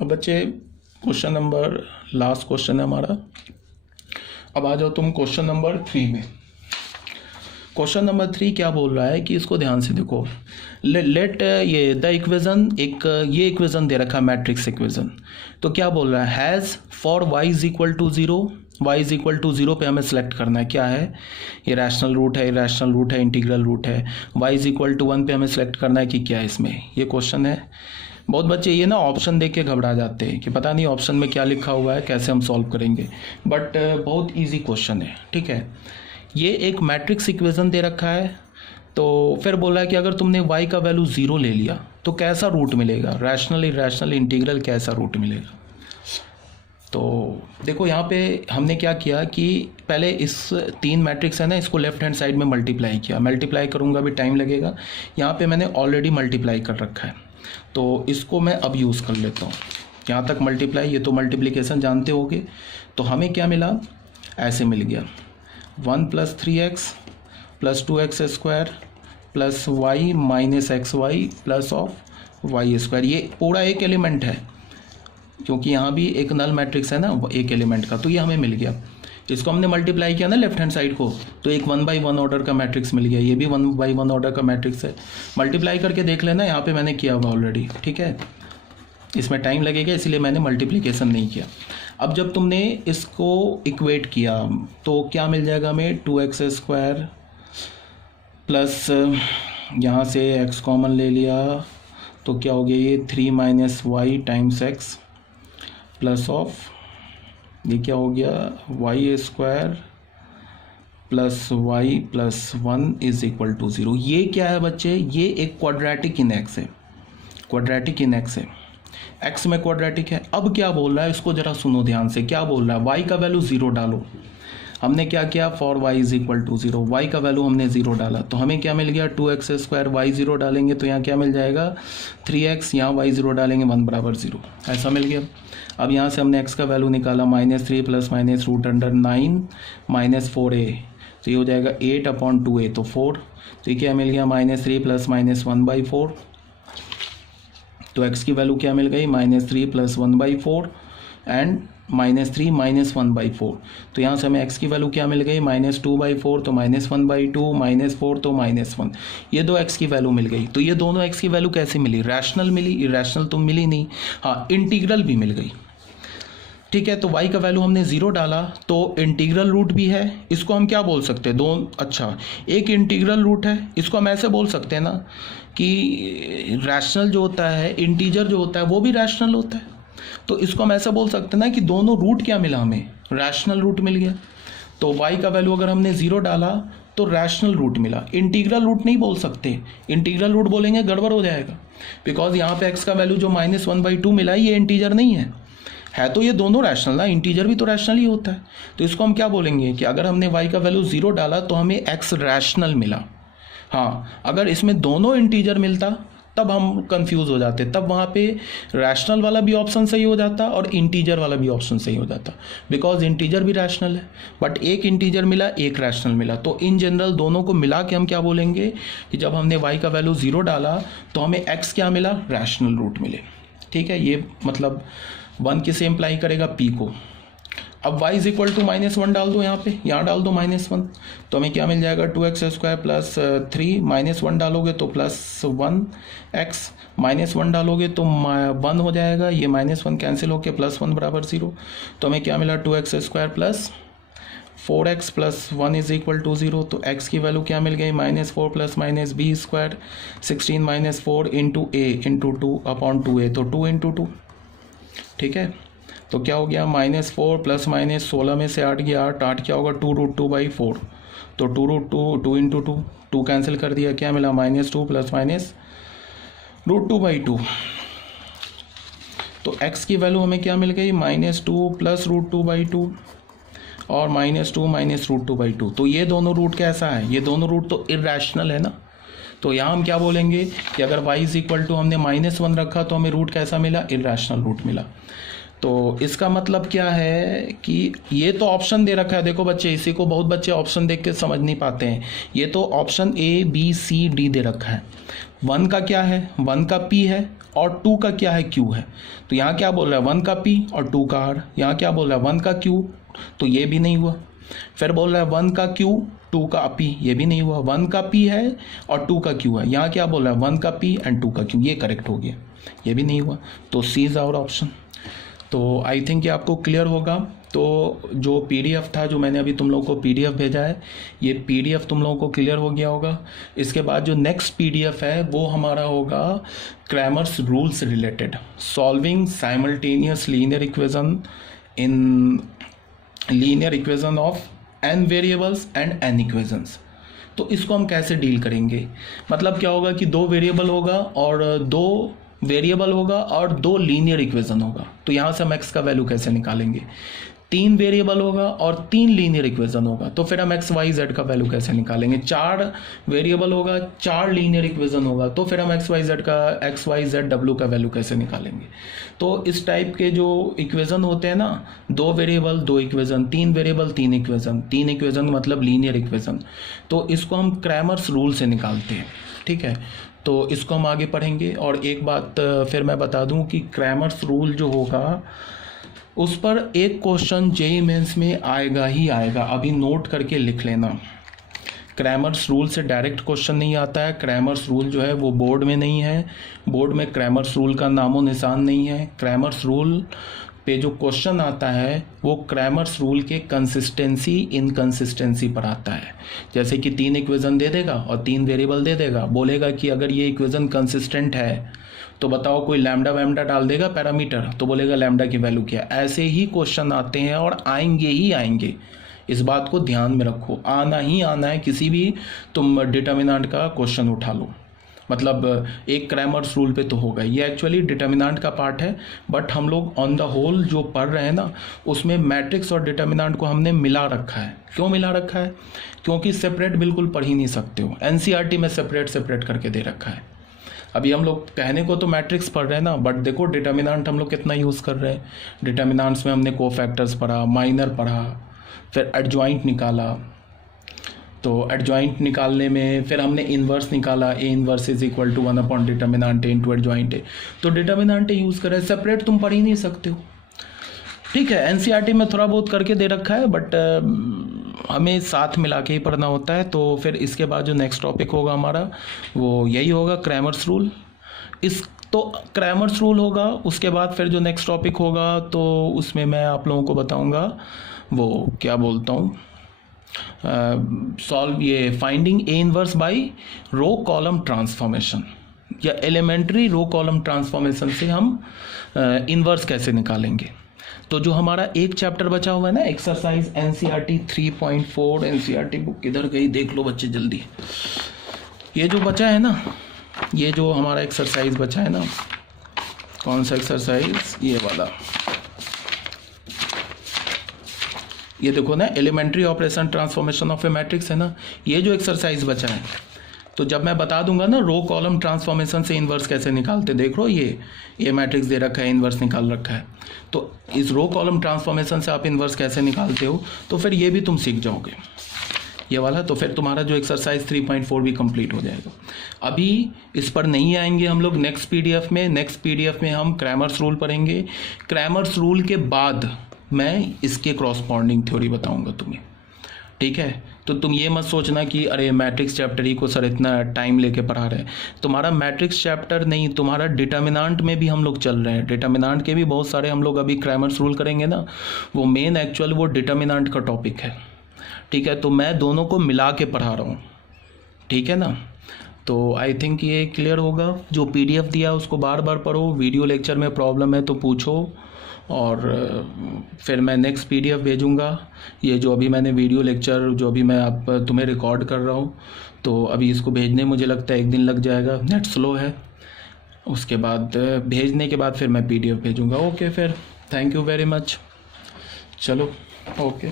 अब बच्चे question number last question है हमारा। अब आ जाओ तुम क्वेश्चन नंबर 3 में। क्वेश्चन नंबर 3 क्या बोल रहा है कि इसको ध्यान से देखो। लेट ये द इक्वेशन, एक ये इक्वेशन दे रखा है मैट्रिक्स इक्वेशन। तो क्या बोल रहा है, has for y is equal to 0, y is equal to 0 पे हमें सेलेक्ट करना है क्या है, ये रैशनल रूट है, इरेशनल रूट है, इंटीग्रल रूट है। y इज इक्वल टू 1 पे हमें सेलेक्ट करना है कि क्या है इसमें, ये क्वेश्चन है। बहुत बच्चे ये ना ऑप्शन देख के घबरा जाते हैं कि पता नहीं ऑप्शन में क्या लिखा हुआ है, कैसे हम सॉल्व करेंगे, बट बहुत इजी क्वेश्चन है। ठीक है, ये एक मैट्रिक्स इक्वेशन दे रखा है। तो फिर बोला है कि अगर तुमने y का वैल्यू 0 ले लिया तो कैसा रूट मिलेगा, रैशनल, इरेशनल, इंटीग्रल, कैसा रूट मिलेगा। तो देखो यहाँ पे हमने क्या किया कि पहले इस 3 मैट्रिक्स है ना, इसको लेफ्ट हैंड साइड में मल्टीप्लाई किया। मल्टीप्लाई करूँगा भी टाइम लगेगा, यहाँ पे मैंने ऑलरेडी मल्टीप्लाई कर रखा है, तो इसको मैं अब यूज़ कर लेता हूँ। यहाँ तक मल्टीप्लाई, ये तो मल्टीप्लिकेशन जानते होगे। तो हमें क्या मिला, ऐसे मिल गया 1 + 3x + 2x² + y - xy + y²। ये पूरा एक एलिमेंट है, क्योंकि यहाँ भी एक नल मैट्रिक्स है ना एक एलिमेंट का, तो ये हमें मिल गया। इसको हमने मल्टीप्लाई किया ना लेफ्ट हैंड साइड को, तो एक 1/1 ऑर्डर का मैट्रिक्स मिल गया। ये भी 1/1 ऑर्डर का मैट्रिक्स है। मल्टीप्लाई करके देख लेना, यहाँ पे मैंने किया हुआ ऑलरेडी। ठीक है, इसमें टाइम लगेगा इसलिए मैंने मल्टीप्लिकेशन नहीं किया। अब जब तुमने इसको इक्वेट किया तो क्या मिल जाएगा हमें, 2x² प्लस यहाँ से x कॉमन ले लिया तो क्या हो गया, ये 3 - y times x plus of ये क्या हो गया, y² plus y + 1 is equal to 0। ये क्या है बच्चे, ये एक क्वाड्रेटिक इन x है, क्वाड्रेटिक इन x है, x में क्वाड्रेटिक है। अब क्या बोल रहा है, इसको जरा सुनो ध्यान से। क्या बोल रहा है, y का वैल्यू 0 डालो। हमने क्या किया, for y is equal to 0, y का वैल्यू हमने 0 डाला तो हमें क्या मिल गया, 2x²। y 0 डालेंगे तो यहाँ क्या मिल जाएगा 3x, यहाँ y 0 डालेंगे 1 = 0, ऐसा मिल गया। अब यहाँ से हमने x का वैल्यू निकाला, -3 + -√9 - 4a, तो ये हो जाएगा 8/2a, तो 4। तो ये क्या मिल गया, -3 + -1/4। तो x की वैल्यू क्या मिल गई, -3 + 1/4 एंड -3 - 1/4। तो यहाँ से हमें x की वैल्यू क्या मिल गई, -2/4, तो -1/2, -4 तो -1। ये दो x की वैल्यू मिल गई। तो ये दोनों x की वैल्यू कैसे मिली, रैशनल मिली, इरेशनल तो मिली नहीं। हाँ, इंटीग्रल भी मिल गई। ठीक है, तो y का वैल्यू हमने 0 डाला तो इंटीग्रल रूट भी है। इसको हम क्या बोल सकते हैं, दो, अच्छा एक इंटीग्रल रूट है, इसको हम ऐसे बोल सकते हैं ना कि रैशनल जो होता है, इंटीजर जो होता है वो भी रैशनल होता है। तो इसको हम ऐसा बोल सकते हैं ना कि दोनों रूट क्या मिला हमें, रैशनल रूट मिल गया। तो y का वैल्यू अगर हमने 0 डाला तो रैशनल रूट मिला। इंटीग्रल रूट नहीं बोल सकते, इंटीग्रल रूट बोलेंगे गड़बड़ हो जाएगा, बिकॉज यहाँ पे x का वैल्यू जो -1/2 मिला ये इंटीजर नहीं है तो ये दोनों रैशनल ना, इंटीजर भी तो रैशनल ही होता है। तो इसको हम क्या बोलेंगे कि अगर हमने y का वैल्यू 0 डाला तो हमें x रैशनल मिला। हाँ, अगर इसमें दोनों इंटीजर मिलता तब हम कंफ्यूज हो जाते, तब वहाँ पे रैशनल वाला भी ऑप्शन सही हो जाता और इंटीजर वाला भी ऑप्शन सही हो जाता, बिकॉज इंटीजर भी रैशनल है। बट एक इंटीजर मिला, एक रैशनल मिला, तो इन जनरल दोनों को मिला के हम क्या बोलेंगे कि जब हमने y का वैल्यू 0 डाला तो हमें x क्या मिला, रैशनल रूट मिले। ठीक है, ये मतलब 1 किसे इम्प्लाई करेगा, p को। अब y इज इक्वल टू -1 डाल दो, यहाँ पे यहाँ डाल दो -1, तो हमें क्या मिल जाएगा, 2x² प्लस 3, -1 डालोगे तो +1x, -1 डालोगे तो 1 हो जाएगा, ये -1 कैंसिल होकर +1 = 0। तो हमें क्या मिला, 2x² plus 4x + 1 is equal to 0। तो x की वैल्यू क्या मिल गई, -4 + -b², 16 - 4 × a × 2/2a, तो 2 × 2। ठीक है, तो क्या हो गया, -4 + -16 में से 8 गया, 8 क्या होगा, 2√2/4, तो 2√2 × 2, 2 कैंसिल कर दिया, क्या मिला, -2 + -√2/2। तो x की वैल्यू हमें क्या मिल गई, -2 + √2/2 और -2 - √2/2। तो ये दोनों रूट कैसा है, ये दोनों रूट तो इरेशनल है ना। तो यहाँ हम क्या बोलेंगे कि अगर y इज इक्वल टू हमने -1 रखा तो हमें रूट कैसा मिला, इरेशनल रूट मिला। तो इसका मतलब क्या है कि ये तो ऑप्शन दे रखा है, देखो बच्चे, इसी को बहुत बच्चे ऑप्शन देख के समझ नहीं पाते हैं। ये तो option A B C D दे रखा है। 1 का क्या है, 1 का P है और 2 का क्या है Q है। तो यहाँ क्या बोल रहा है 1 का P और 2 का R। यहाँ क्या बोल रहा है 1 का Q, तो ये भी नहीं हुआ। फिर बोल रहा है 1 का Q 2 का P, ये भी नहीं हुआ। 1 का P है और 2 का Q है। यहाँ क्या बोल रहा है 1 का P एंड 2 का Q, ये करेक्ट हो गया, ये भी नहीं हुआ। तो C इज़ आवर ऑप्शन। तो आई थिंक ये आपको क्लियर होगा। तो जो PDF था, जो मैंने अभी तुम लोगों को PDF भेजा है, ये PDF तुम लोगों को क्लियर हो गया होगा। इसके बाद जो नेक्स्ट PDF है वो हमारा होगा क्रैमर्स रूल से related, solving simultaneous linear equation in linear equation of n variables and n equations. तो इसको हम कैसे डील करेंगे, मतलब क्या होगा कि 2 वेरिएबल होगा और 2 वेरिएबल होगा और 2 लीनियर इक्वेशन होगा। तो यहाँ से हम x का वैल्यू कैसे निकालेंगे, 3 वेरिएबल होगा और 3 लीनियर इक्वेशन होगा, तो फिर हम एक्स वाई जेड का वैल्यू कैसे निकालेंगे। 4 वेरिएबल होगा, 4 लीनियर इक्वेशन होगा, तो फिर हम एक्स वाई जेड डब्ल्यू का वैल्यू कैसे निकालेंगे। तो इस टाइप के जो इक्वेशन होते हैं ना, 2 variable 2 equation, 3 variable 3 equation, 3 equation मतलब लीनियर इक्वेशन, तो इसको हम क्रैमर्स रूल से निकालते हैं। ठीक है, तो इसको हम आगे पढ़ेंगे। और एक बात फिर मैं बता दूं कि क्रैमर्स रूल जो होगा उस पर एक क्वेश्चन जेईई मेंस में आएगा ही आएगा, अभी नोट करके लिख लेना। क्रैमर्स रूल से डायरेक्ट क्वेश्चन नहीं आता है। क्रैमर्स रूल जो है वो बोर्ड में नहीं है, बोर्ड में क्रैमर्स रूल का नामो निशान नहीं है। क्रैमर्स रूल पे जो क्वेश्चन आता है वो क्रैमर्स रूल के कंसिस्टेंसी इनकंसिस्टेंसी पर आता है। जैसे कि 3 इक्वेशन दे देगा और 3 वेरिएबल दे देगा, बोलेगा कि अगर ये इक्वेशन कंसिस्टेंट है तो बताओ कोई लैम्डा वैम्डा डाल देगा पैरामीटर, तो बोलेगा लैम्डा की वैल्यू क्या। ऐसे ही क्वेश्चन आते हैं और आएंगे ही आएंगे, इस बात को ध्यान में रखो, आना ही आना है। किसी भी तुम डिटर्मिनेंट का क्वेश्चन उठा लो, मतलब एक क्रैमर्स रूल पे तो होगा। ये एक्चुअली डिटर्मिनेंट का पार्ट है, बट हम लोग ऑन द होल जो पढ़ रहे हैं ना, उसमें मैट्रिक्स और डिटर्मिनेंट को हमने मिला रखा है। क्यों मिला रखा है, क्योंकि सेपरेट बिल्कुल पढ़ ही नहीं सकते हो। एनसीईआरटी में सेपरेट करके दे रखा है। अभी हम लोग कहने को तो मैट्रिक्स पढ़ रहे हैं ना, बट देखो डिटर्मिनेंट हम लोग कितना यूज़ कर रहे हैं। डिटर्मिनेंट्स में हमने कोफैक्टर्स पढ़ा, माइनर पढ़ा, फिर एडजॉइंट निकाला। तो एडजॉइंट निकालने में फिर हमने इन्वर्स निकाला, A inverse is equal to 1 upon determinant A into adjoint A. तो डिटर्मिनेंट यूज़ करें, सेपरेट तुम पढ़ ही नहीं सकते हो। ठीक है, एनसीईआरटी में थोड़ा बहुत करके दे रखा है, बट हमें साथ मिला के ही पढ़ना होता है। तो फिर इसके बाद जो नेक्स्ट टॉपिक होगा हमारा वो यही होगा, क्रैमर्स रूल। तो क्रैमर्स रूल होगा, उसके बाद फिर जो नेक्स्ट टॉपिक होगा तो उसमें मैं आप लोगों को बताऊंगा वो क्या बोलता हूँ, सॉल्व ये finding a inverse by row column transformation, या एलिमेंट्री रो कॉलम ट्रांसफॉर्मेशन से हम इनवर्स कैसे निकालेंगे। तो जो हमारा एक चैप्टर बचा हुआ है ना, एक्सरसाइज एनसीईआरटी 3.4, एनसीईआरटी बुक किधर गई देख लो बच्चे जल्दी। ये जो बचा है ना, ये जो हमारा एक्सरसाइज बचा है ना, कौन सा एक्सरसाइज, ये वाला, ये देखो ना, elementary operation transformation of a matrix है ना, ये जो एक्सरसाइज बचा है। तो जब मैं बता दूंगा ना रो कॉलम ट्रांसफॉर्मेशन से इन्वर्स कैसे निकालते, देख लो ये मैट्रिक्स दे रखा है, इन्वर्स निकाल रखा है। तो इस रो कॉलम ट्रांसफॉर्मेशन से आप इन्वर्स कैसे निकालते हो, तो फिर ये भी तुम सीख जाओगे, ये वाला। तो फिर तुम्हारा जो एक्सरसाइज 3.4 भी कंप्लीट हो जाएगा। अभी इस पर नहीं आएंगे हम लोग नेक्स्ट पीडीएफ में। नेक्स्ट पीडीएफ में हम क्रैमर्स रूल पढ़ेंगे। क्रैमर्स रूल के बाद मैं इसके क्रॉसपॉन्डिंग थ्योरी बताऊंगा तुम्हें। ठीक है, तो तुम ये मत सोचना कि अरे मैट्रिक्स चैप्टर ही को सर इतना टाइम लेके पढ़ा रहे हैं। तुम्हारा मैट्रिक्स चैप्टर नहीं, तुम्हारा डिटर्मिनेंट में भी हम लोग चल रहे हैं। डिटर्मिनेंट के भी बहुत सारे हम लोग अभी क्रैमर्स रूल करेंगे ना, वो मेन एक्चुअल वो डिटर्मिनेंट का टॉपिक है। ठीक है, तो मैं दोनों को मिला के पढ़ा रहा हूँ। ठीक है ना, तो आई थिंक ये क्लियर होगा। जो पीडीएफ दिया उसको बार बार पढ़ो, वीडियो लेक्चर में प्रॉब्लम है तो पूछो, और फिर मैं नेक्स्ट पीडीएफ भेजूंगा। ये जो अभी मैंने वीडियो लेक्चर जो अभी मैं आप तुम्हें रिकॉर्ड कर रहा हूँ, तो अभी इसको भेजने मुझे लगता है 1 दिन लग जाएगा, नेट स्लो है। उसके बाद भेजने के बाद फिर मैं पीडीएफ भेजूंगा। ओके, फिर थैंक यू वेरी मच। चलो ओके।